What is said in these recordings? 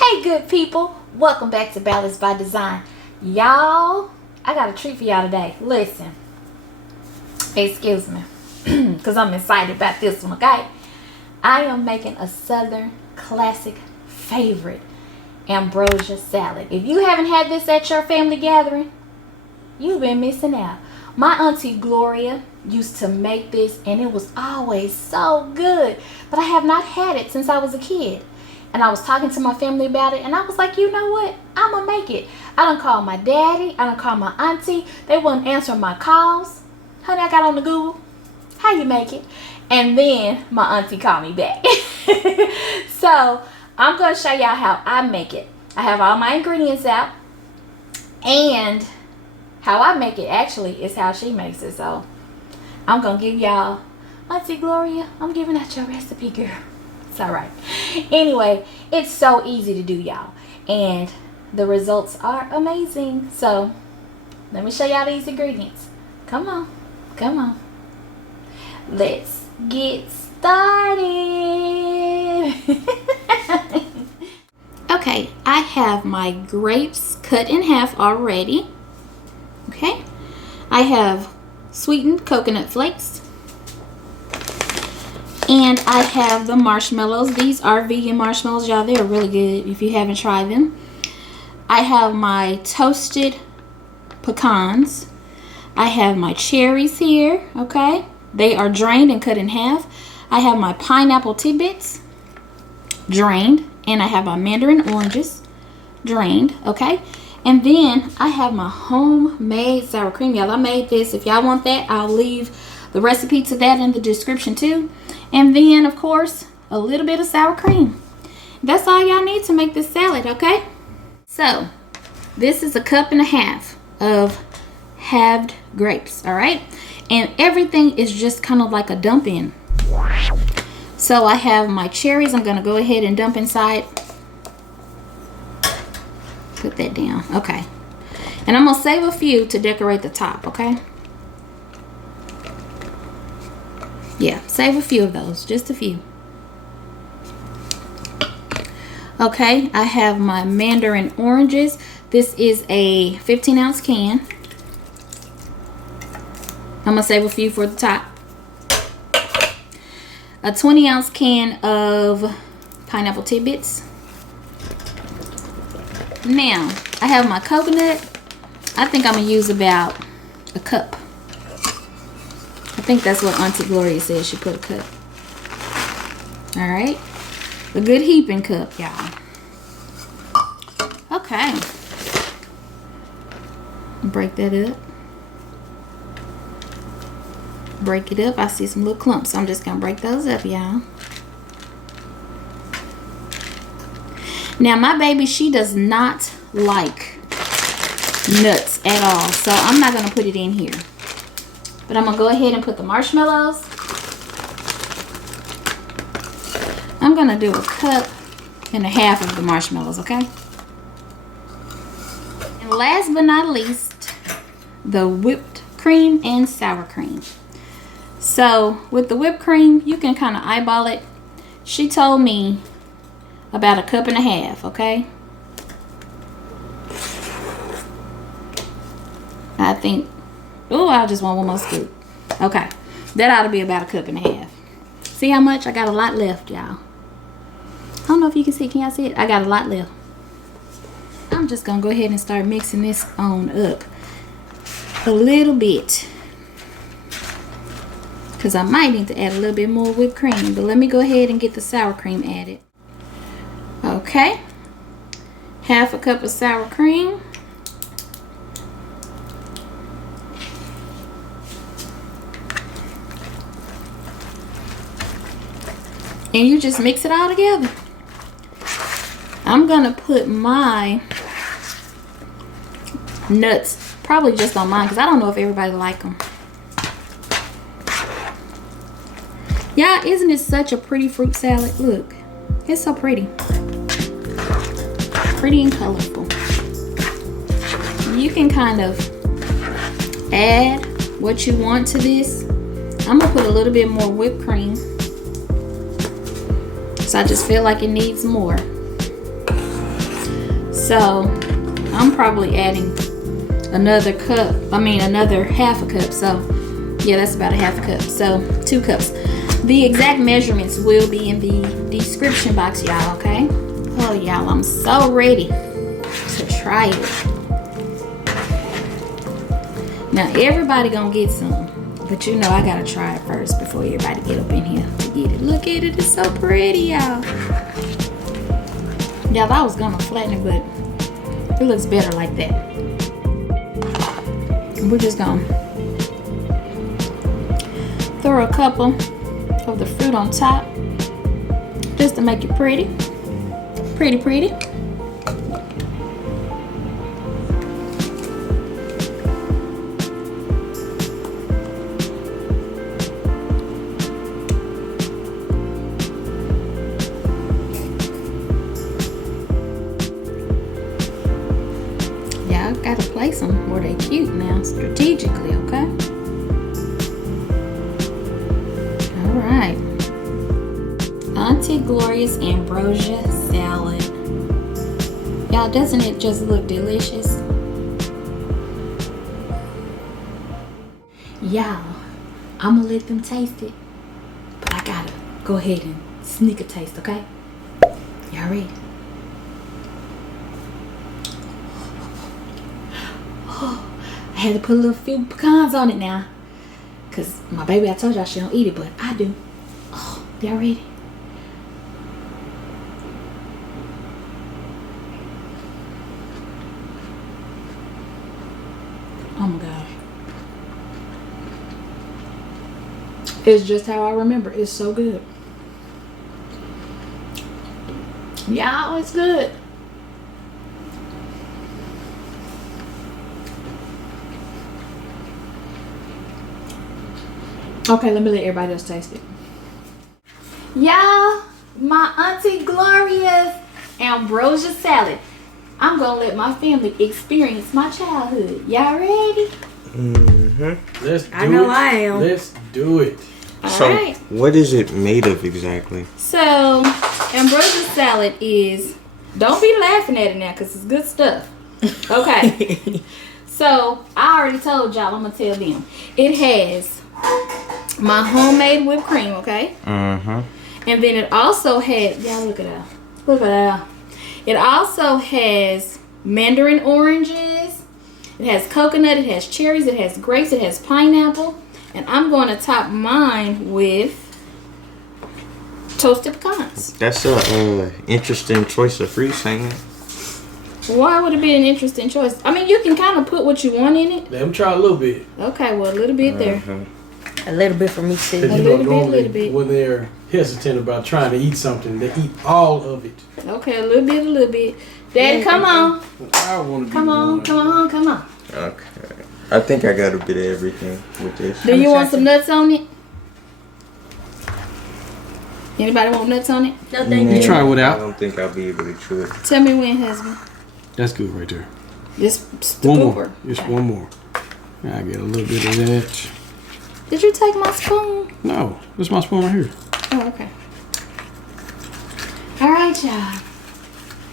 Hey good people, welcome back to Ballards by Design. Y'all, I got a treat for y'all today. Listen, excuse me, because I'm excited about this one, okay? I am making a Southern classic favorite, Ambrosia salad. If you haven't had this at your family gathering, you've been missing out. My auntie Gloria used to make this and it was always so good, but I have not had it since I was a kid. And I was talking to my family about it and I was like, you know what? I'm gonna make it. I done called my daddy, I done called my auntie. They wouldn't answer my calls. Honey, I got on the Google, how you make it? And then my auntie called me back. So I'm gonna show y'all how I make it. I have all my ingredients out, and how I make it actually is how she makes it. So I'm gonna give y'all, Auntie Gloria, I'm giving out your recipe, girl. It's all right. Anyway, it's so easy to do, y'all, and the results are amazing. So let me show y'all these ingredients. Come on, come on. Let's get started. Okay, I have my grapes cut in half already. Okay, I have sweetened coconut flakes, and I have the marshmallows. These are vegan marshmallows, y'all. They're really good if you haven't tried them. I have my toasted pecans. I have my cherries here, okay? They are drained and cut in half. I have my pineapple tidbits, drained, and I have my mandarin oranges, drained, okay? And then I have my homemade sour cream, y'all. I made this. If y'all want that, I'll leave the recipe to that in the description too. And then, of course, a little bit of sour cream. That's all y'all need to make this salad, okay? So, this is 1.5 cups of halved grapes, all right? And everything is just kind of like a dump in. So I have my cherries. I'm going to go ahead and dump inside. Put that down. Okay. And I'm going to save a few to decorate the top, okay? Yeah, save a few of those. Just a few. Okay, I have my mandarin oranges. This is a 15-ounce can. I'm going to save a few for the top. A 20-ounce can of pineapple tidbits. Now, I have my coconut. I think I'm going to use about a cup. I think that's what Auntie Gloria said. She put a cup. Alright. A good heaping cup, y'all. Okay. Break that up. Break it up. I see some little clumps. So I'm just going to break those up, y'all. Now, my baby, she does not like nuts at all. So I'm not going to put it in here. But I'm going to go ahead and put the marshmallows. I'm going to do 1.5 cups of the marshmallows, okay? And last but not least, the whipped cream and sour cream. So with the whipped cream, you can kind of eyeball it. She told me about 1.5 cups, okay? I think, oh, I just want one more scoop. Okay, that ought to be about 1.5 cups. See how much? I got a lot left, y'all. I don't know if you can see. Can y'all see it? I got a lot left. I'm just going to go ahead and start mixing this on up a little bit, because I might need to add a little bit more whipped cream. But let me go ahead and get the sour cream added. Okay. 1/2 cup of sour cream. And you just mix it all together. I'm going to put my nuts probably just on mine, because I don't know if everybody like them. Y'all, isn't it such a pretty fruit salad? Look, it's so pretty. Pretty and colorful. You can kind of add what you want to this. I'm going to put a little bit more whipped cream. So I just feel like it needs more. So I'm probably adding another cup. Another half a cup. So yeah, that's about a half a cup. So 2 cups. The exact measurements will be in the description box, y'all, okay? Oh, y'all, I'm so ready to try it. Now, everybody gonna get some, but you know I gotta try it first before everybody get up in here to get it. Look at it, it's so pretty, y'all. Y'all, I was gonna flatten it, but it looks better like that. We're just gonna throw a couple of the fruit on top just to make it pretty. Pretty. Yeah, I gotta place them where they cute now, strategically, okay? Alright. Auntie Gloria's Ambrosia salad. Y'all, doesn't it just look delicious? Y'all, I'm gonna let them taste it, but I gotta go ahead and sneak a taste, okay? Y'all ready? Oh, I had to put a few pecans on it now, cause my baby, I told y'all she don't eat it, but I do. Oh, y'all ready? Oh my gosh. It's just how I remember. It's so good. Y'all, it's good. Okay, let me let everybody else taste it. Y'all, my Auntie Gloria's Ambrosia salad. I'm gonna let my family experience my childhood. Y'all ready? Mm-hmm. Let's do it. I know I am. Let's do it. So, Alright. what is it made of exactly? So, Ambrosia salad is, don't be laughing at it now because it's good stuff. Okay. So, I already told y'all, I'm going to tell them. It has my homemade whipped cream, okay? Mm-hmm. And then it also has, y'all look at that. Look at that. It also has mandarin oranges. It has coconut. It has cherries. It has grapes. It has pineapple. And I'm going to top mine with toasted pecans. That's a interesting choice of fruits, ain't it? Why would it be an interesting choice? I mean, you can kind of put what you want in it. Let them try a little bit. Okay, well, a little bit there. A little bit for me too. Because A you know, little normally bit. when they're hesitant about trying to eat something, they eat all of it. Okay, a little bit. Daddy, come on. I want to be Come on. Okay. I think I got a bit of everything with this. Do you want some nuts on it? Anybody want nuts on it? No, thank You you. try it I without. don't think I'll be able to chew it. Tell me when, husband. That's good right there. Just the One pooper. more. Just Okay. one more. I get a little bit of that. Did you take my spoon? No, this is my spoon right here. Oh, okay. All right, y'all.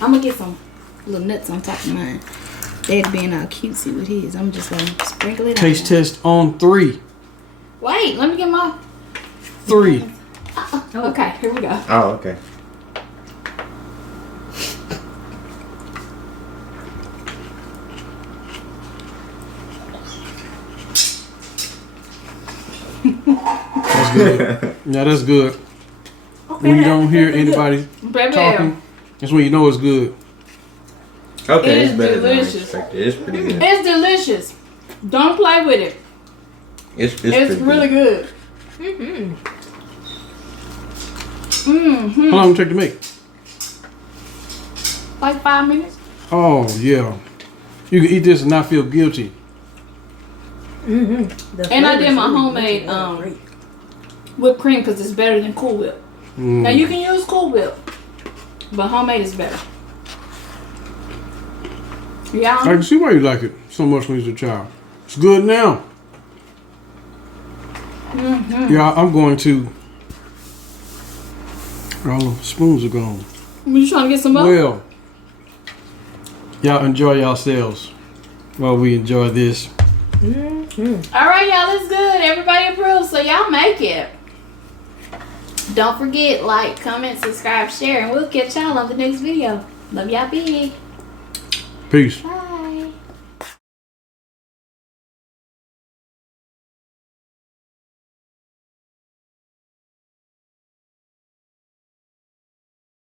I'm gonna get some little nuts on top of mine. Dad being all cutesy with his. I'm just gonna sprinkle it Taste on. test on 3. Wait, let me get my. 3. Okay, here we go. Oh, okay. That's good. Yeah, that's good. When you don't hear anybody Baby. talking, that's when you know it's good. Okay, It it's is better than I delicious. expected. It's pretty good. It's delicious. Don't play with it. It's It's pretty really good. How long it take to make? Like 5 minutes. Oh, yeah. You can eat this and not feel guilty. And I did my homemade whipped cream because it's better than Cool Whip. Now you can use Cool Whip, but homemade is better. Yeah. I can see why you like it so much when you was a child. It's good now. Yeah, I'm going to. All the spoons are gone. You trying to get some more? Well, Y'all enjoy yourselves while we enjoy this. All right, y'all, it's good. Everybody approves, so y'all make it. Don't forget, like, comment, subscribe, share, and we'll catch y'all on the next video. Love y'all big. Peace.